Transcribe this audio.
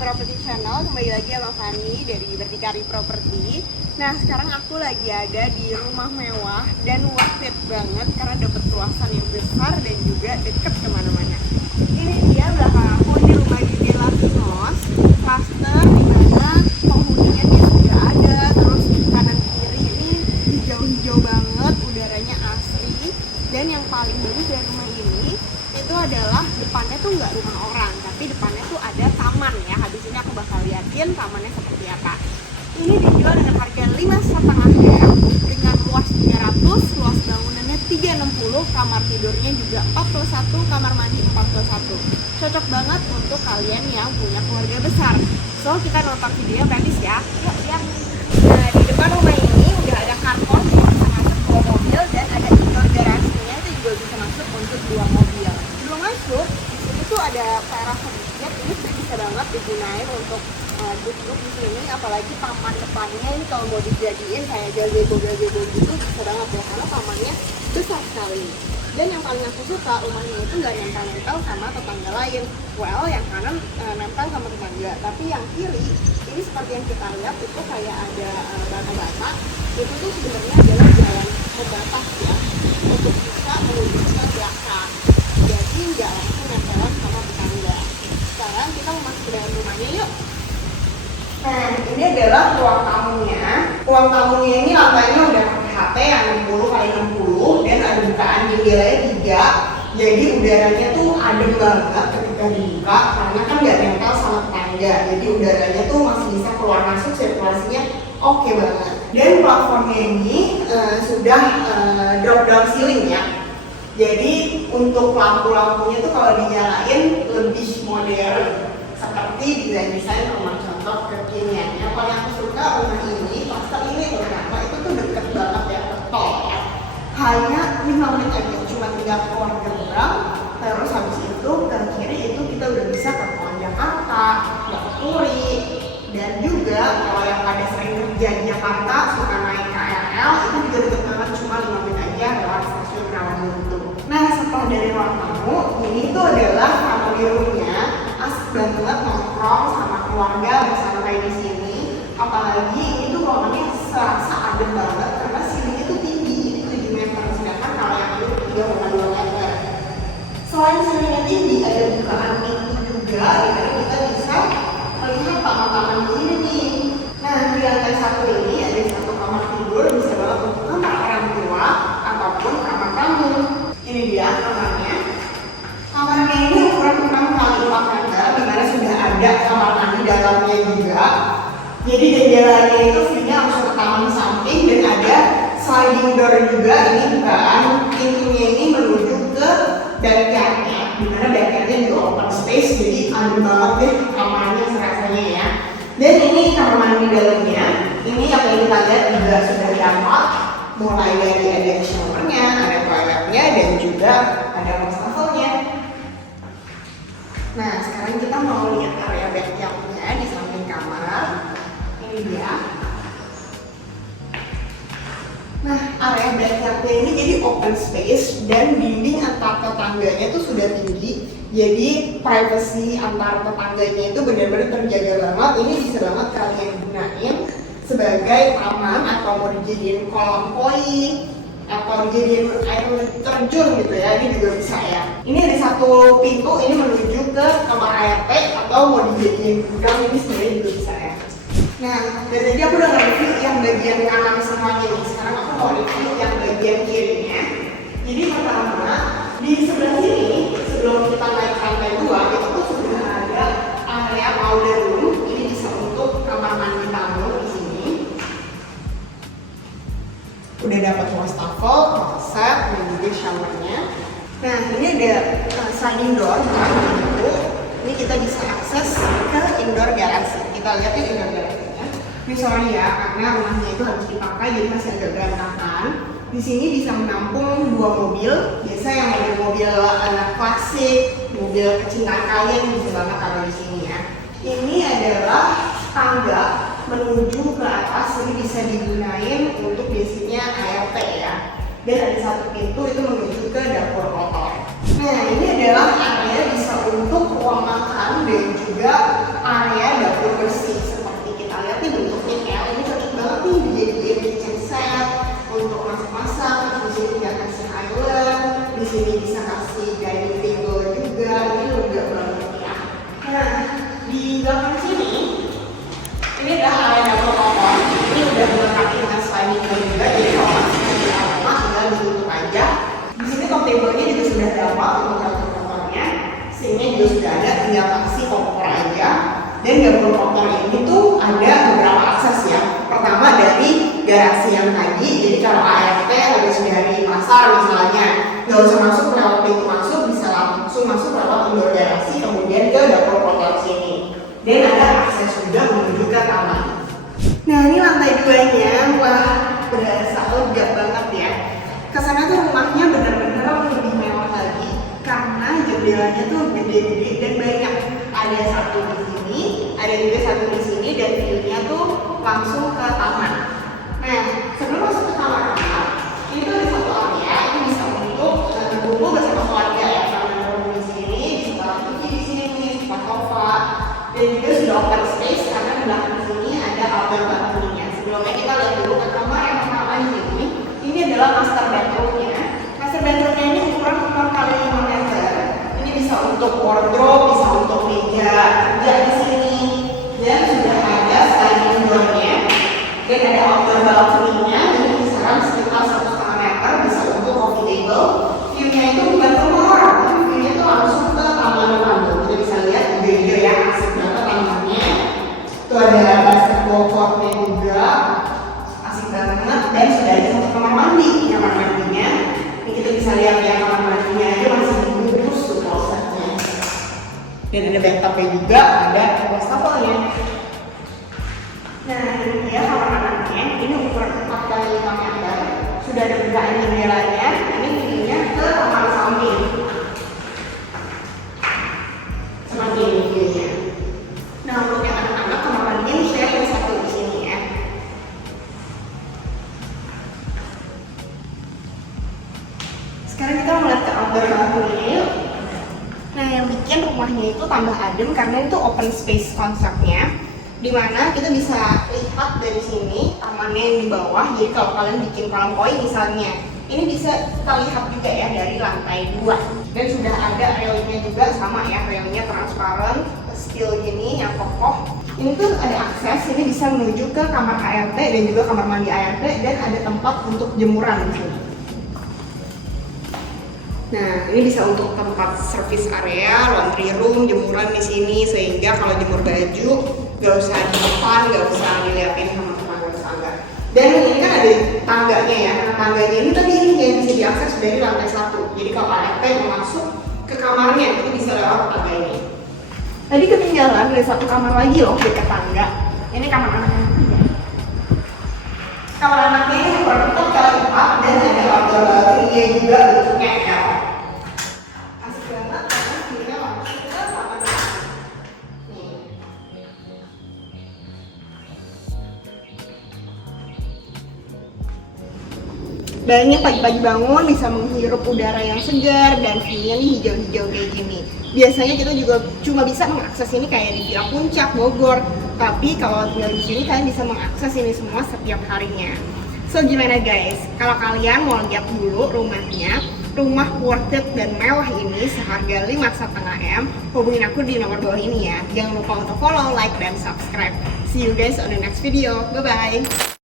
Property Channel, kembali lagi sama Fanny dari Berdikari Property. Nah, sekarang aku lagi ada di rumah mewah dan worth it banget karena dapat luasan yang besar dan juga deket kemana-mana. Ini dia belakang aku, ini rumah di Villa Pinos, cluster dimana penghuninya dia sudah ada, terus kanan kiri ini hijau-hijau banget, udaranya asri, dan yang paling bagus dari rumah ini itu adalah depannya tuh nggak rumah orang, tapi depannya tuh ada taman ya. Habis ini aku bakal liatin tamannya seperti apa. Ini dijual dengan harga 5,5 M dengan luas 300, luas bangunannya 360, kamar tidurnya juga 41, kamar mandi 41. Cocok banget untuk kalian yang punya keluarga besar. So, kita nonton video praktis ya. Yuk, lihat. Nah, di depan rumah ini udah ada carport yang bisa masuk 2 mobil dan ada indoor garasinya itu juga bisa masuk untuk 2 mobil. Sebelum masuk, itu tuh ada teras sedikit, ini bisa banget digunain untuk duduk di sini, apalagi taman depannya ini kalau mau dijadiin kayak gazebo gitu bisa banget ya, karena tamannya besar sekali. Dan yang paling aku suka, rumahnya itu nggak nempel-nempel sama tetangga lain. Well, yang kanan nempel sama tetangga, tapi yang kiri ini seperti yang kita lihat itu kayak ada bata-bata. Itu tuh sebenarnya adalah jalan pembatas ya, untuk bisa menuju ke belakang. Jadi nggak langsung nempelan sama tetangga. Sekarang kita mau masuk ke dalam rumahnya yuk. Nah, ini adalah ruang tamunya. Ruang tamunya ini lantainya udah pakai HT yang 60x60 dan ada bukaan jendelanya 3. Jadi udaranya tuh adem banget ketika dibuka karena kan nggak nempel sama tetangga. Jadi udaranya tuh masih bisa keluar masuk, sirkulasinya oke banget. Dan platformnya ini sudah drop down ceiling ya. Jadi untuk lampu-lampunya tuh kalau dinyalain lebih modern seperti desain-desain rumah contoh kekinian. Yang paling aku suka rumah ini, pasal ini ternyata itu tuh deket banget ya ke tol ya. Hanya 5 menit aja, cuma tinggal keluar gerbang, terus habis itu ke kiri itu kita udah bisa ke Tol Jakarta, ke Turi, dan juga kalau yang pada sering kerja di Jakarta suka naik KRL itu juga deket banget, cuma 5 menit aja lewat stasiun Rawabuntu. Nah, setelah dari ruang tamu, ini tuh adalah family room-nya. Asik banget nongkrong sama keluarga bersantai di sini. Apalagi ini tuh ruangannya serasa adem banget karena ceilingnya tuh tinggi, ini 7 meter, sedangkan kalau yang ini 3,2 meter. Selain ceilingnya tinggi, ada bukaan pintu juga, dimana kita bisa melihat taman-taman di sini nih. Nah, di lantai 1 ini ada 1 kamar tidur, bisa banget untuk kamar orang tua ataupun kamar tamu. Ini dia kamarnya. Kamarnya ini ukuran 6x4 meter, dimana sudah ada kamar mandi dalamnya juga. Jadi jendelanya itu view-nya langsung ke taman samping dan ada sliding door juga. Ini bukaan pintunya ini menuju ke backyardnya, dimana backyardnya juga open space, jadi adem banget deh kamarnya serasanya ya. Dan ini kamar mandi dalamnya. Ini yang kita lihat juga sudah dapat, mulai dari ada showernya, ada toiletnya, dan juga ada wastafelnya. Nah, sekarang kita mau lihat area backyardnya di samping kamar. Ini dia. Nah, area backyardnya ini jadi open space dan dinding antar tetangganya itu sudah tinggi. Jadi privacy antar tetangganya itu benar-benar terjaga banget. Ini bisa banget kalian gunain sebagai taman atau mau dijadiin kolam koi atau dijadiin air terjun gitu ya, ini juga bisa ya. Ini ada 1 pintu, ini menuju ke kamar ART atau mau dijadiin gudang, ini sebenarnya juga bisa ya. Nah, dari tadi aku udah nge-review yang bagian kanan semuanya nih. Sekarang aku mau review yang bagian kirinya. Jadi pertama, di sebelah sini, sebelum kita naik ke lantai 2, itu tuh sudah ada area powder room. Ini bisa untuk kamar mandi tamu di sini. Udah dapat wastafel, kloset, dan juga showernya. Nah, ini ada sliding door, bukan pintu. Ini kita bisa akses ke indoor garasi. Kita lihat ya indoor garasinya. Ini sorry ya, karena rumahnya itu harus dipakai jadi masih agak berantakan. Di sini bisa menampung 2 mobil. Biasa yang mobil-mobil klasik, mobil kecintaan kalian bisa banget taruh di sini ya. Ini adalah tangga menuju ke atas, ini bisa digunain untuk biasanya ART ya. Dan ada satu pintu itu menuju ke dapur kotor. Nah, ini adalah area bisa untuk ruang makan dan juga area dapur bersih. Seperti kita lihat nih bentuknya ya, ini cocok banget nih dijadiin kitchen set untuk masak-masak. Di sini juga kasih island, di sini bisa kasih dining table juga. Ini lega banget ya. Nah, di belakang sini ini adalah area dapur kotor. Ini udah dilengkapi dengan sliding door juga, jadi kalau masih di rumah tinggal ditutup aja. Di sini top table-nya juga sudah dapat untuk dapur kotornya, sinknya juga sudah ada, tinggal kasih kompor aja. Dan dapur kotor ini tuh ada beberapa akses ya. Pertama dari garasi yang tadi, jadi kalau ART habis dari pasar misalnya, nggak usah masuk lewat pintu masuk, bisa langsung masuk lewat indoor garasi, kemudian ke dapur kotor sini. Dan ada akses juga menuju ke taman. Nah, ini lantai 2-nya, wah berasa lega banget ya. Kesana tuh rumahnya benar-benar lebih mewah lagi karena jendelanya tuh gede-gede dan banyak. Ada satu di sini, ada juga satu di sini, dan view-nya tuh langsung ke taman. Nah, sebelum masuk ke taman, ini tuh ada satu area, ini bisa untuk berkumpul bersama keluarga ya. Karena di sini, bisa taruh TV di sini nih, sofa, dan juga sudah open space karena di belakang sini ada outdoor balcony-nya. Sebelumnya kita lihat dulu ke kamar yang pertama ini. Ini adalah master bedroom-nya. Master bedroom-nya ini ukuran 4x5 meter. Ini bisa untuk wardrobe, bisa untuk meja kerja di sini. Dan sudah ada sliding door-nya. Dan ada outdoor balcony-nya. Ini kisaran sekitar 1,5 meter. Bisa untuk coffee table. View-nya itu bukan rumah orang, tapi view-nya itu langsung ke taman depan. Kita bisa lihat ide-ide yang asik banget tamannya. Itu ada basketball court-nya juga. Asik banget. Dan sudah ada satu kamar mandi. Kamar mandinya ini kita bisa lihat ya, kamar mandinya aja masih dibungkus tuh klosetnya. Dan ada bathtubnya juga, ada wastafel-nya. Nah, ini dia kamar anaknya. Ini ukuran 4x5 meter. Sudah ada bukaan jendelanya. Ini pintunya ke kamar samping. Seperti ini view-nya. Nah, untuk yang anak-anak kamar mandinya share satu di sini ya. Sekarang kita melihat ke outdoor balcony yuk. Nah, yang bikin rumahnya itu tambah adem karena itu open space konsepnya, dimana kita bisa lihat dari sini tamannya yang di bawah. Jadi kalau kalian bikin kolam koi misalnya, ini bisa kita lihat juga ya dari lantai 2. Dan sudah ada railnya juga, sama ya, railnya transparan, steel gini yang kokoh. Ini tuh ada akses, ini bisa menuju ke kamar ART dan juga kamar mandi ART, dan ada tempat untuk jemuran di sini. Nah, ini bisa untuk tempat service area, laundry room, jemuran di sini, sehingga kalau jemur baju nggak usah di depan, nggak usah dilihatin sama tetangga-tetangga. Dan ini kan ada tangganya ya. Nah, tangganya ini tadi ini yang bisa diakses dari lantai 1. Jadi kalau ART mau masuk ke kamarnya itu bisa lewat tangga ini. Tadi ketinggalan ada satu kamar lagi loh dekat tangga. Ini kamar anak yang ketiga. Kamar anaknya ini ukuran 4x4 dan ada outdoor balcony juga bentuknya L. Asik banget karena view-nya langsung ke taman. Nih. Banyak pagi-pagi bangun bisa menghirup udara yang segar dan view-nya nih hijau-hijau kayak gini. Biasanya kita juga cuma bisa mengakses ini kayak di Villa Puncak, Bogor. Tapi kalau tinggal di sini kalian bisa mengakses ini semua setiap harinya. So gimana guys? Kalau kalian mau lihat dulu rumahnya, rumah worth it dan mewah ini seharga 5,5 M, hubungin aku di nomor bawah ini ya. Jangan lupa untuk follow, like, dan subscribe. See you guys on the next video. Bye-bye!